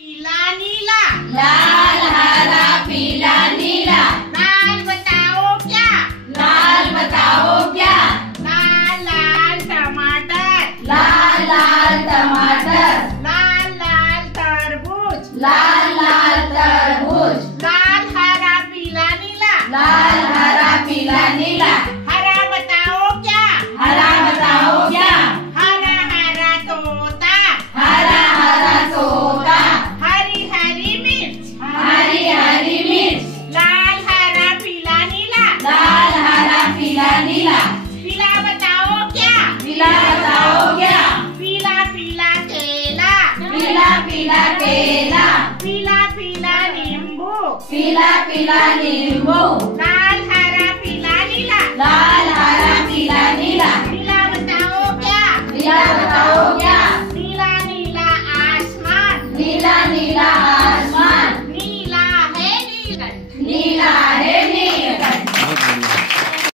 पीला नीला, लाल हरा पीला नीला। लाल बताओ क्या, लाल बताओ क्या। लाल लाल टमाटर, लाल लाल टमाटर। लाल लाल तरबूज, लाल लाल तरबूज। लाल हरा पीला नीला। लाल हरा पीला नीला। हरा बताओ क्या, हरा बताओ क्या। हरा हरा तोता, हरा हरा तोता। हरी हरी मिर्च। हरी हरी मिर्च। लाल हरा पीला नीला। लाल हरा पीला नीला। पीला बताओ क्या, पीला बताओ क्या। पीला पीला केला, पीला पीला केला। पीला पीला नींबू। पीला पीला नींबू। लाल हरा पीला नीला। लाल हरा पीला नीला। पीला बताओ क्या, पीला बताओ क्या। नीला नीला आसमान। नीला नीला आसमान। नीला है नीला। नीला है नीला।